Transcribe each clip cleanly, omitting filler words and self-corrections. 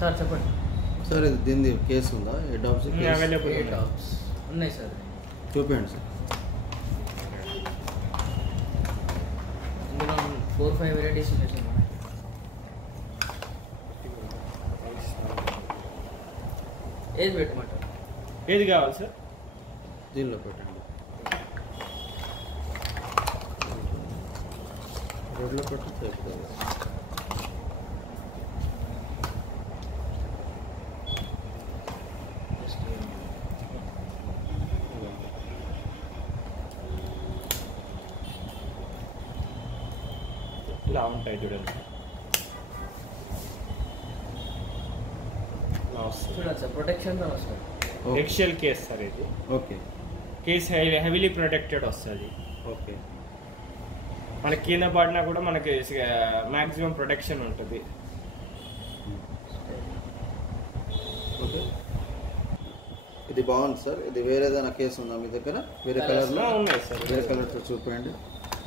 Sir చెప్పండి sir. ఇది దీని కేసు ఉందా? ఏ టాప్స్ అవైలబుల్ టాప్స్ ఉన్నాయి సార్. చూపించండి సార్. ఇందులో 4-5 వెరైటీస్ ఉన్నాయి సార్. ఏది పెట్టమంటారు? ఏది కావాలి సార్? దీనిలో పెట్టండి. రోడ్లో పెట్టి చెప్తారు. ఇలా ఉంటాయి చూడండి. చూడండి సార్, ప్రొటెక్షన్ వస్తుంది. ఎక్సెల్ కేస్ సార్ ఇది. ఓకే. కేస్ హెవీలీ ప్రొటెక్టెడ్ వస్తుంది. ఓకే. మనకి కింద పడినా కూడా మనకి మ్యాక్సిమం ప్రొటెక్షన్ ఉంటుంది. ఓకే. ఇది బాగుంది సార్. ఇది వేరే ఏదైనా కేసు ఉందా మీ దగ్గర? వేరే కలర్లో ఉన్నాయి సార్. వేరే కలర్తో చూపించండి.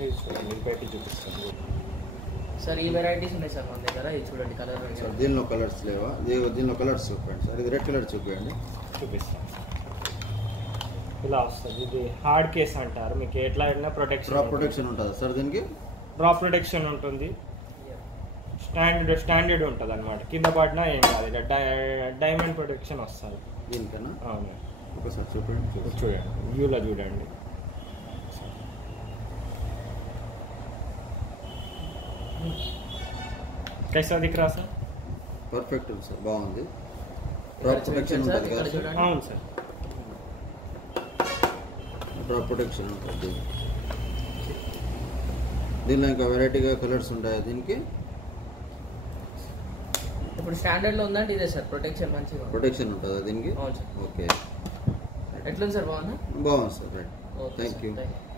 ఇది బయట చూపిస్తాను సార్. ఈ వెరైటీస్ ఉన్నాయి సార్ మన దగ్గర. ఇది చూడండి కలర్ సార్. దీనిలో కలర్స్ లేవా? దీనిలో కలర్స్ చూపించండి సార్. ఇది రెడ్ కలర్ చూపించండి. చూపిస్తాను. ఇలా వస్తుంది. ఇది హార్డ్ కేస్ అంటారు. మీకు ఎట్లా అయినా ప్రొటెక్షన్, డ్రాప్ ప్రొటెక్షన్ ఉంటుందా సార్ దీనికి? డ్రాప్ ప్రొటెక్షన్ ఉంటుంది. స్టాండర్డ్ ఉంటుంది అనమాట. కింద పడినా ఏం కాదు. ఇలా డైమండ్ ప్రొటెక్షన్ వస్తుంది దీనికన్నా. అవును. ఒకసారి చూడండి. వ్యూలో చూడండి. कैसा दिख रहा सर? పర్ఫెక్ట్ ఉంది సార్. బాగుంది. డ్రాప్ ప్రొటెక్షన్ ఉంటుంది కదా సార్? అవును సార్. డ్రాప్ ప్రొటెక్షన్ ఉంటుంది. దీనిలో ఇంకా వెరైటీగా కలర్స్ ఉంటాయా దీనికి? ఇప్పుడు స్టాండర్డ్లో ఉందంటే ఇదే సార్. ప్రొటెక్షన్ మంచిగా ప్రొటెక్షన్ ఉంటుందా దీనికి? అవును సార్. ఓకే. ఎట్లుంది సార్? బాగుందా? బాగుంది sir. Right. Okay thank you. Thank you.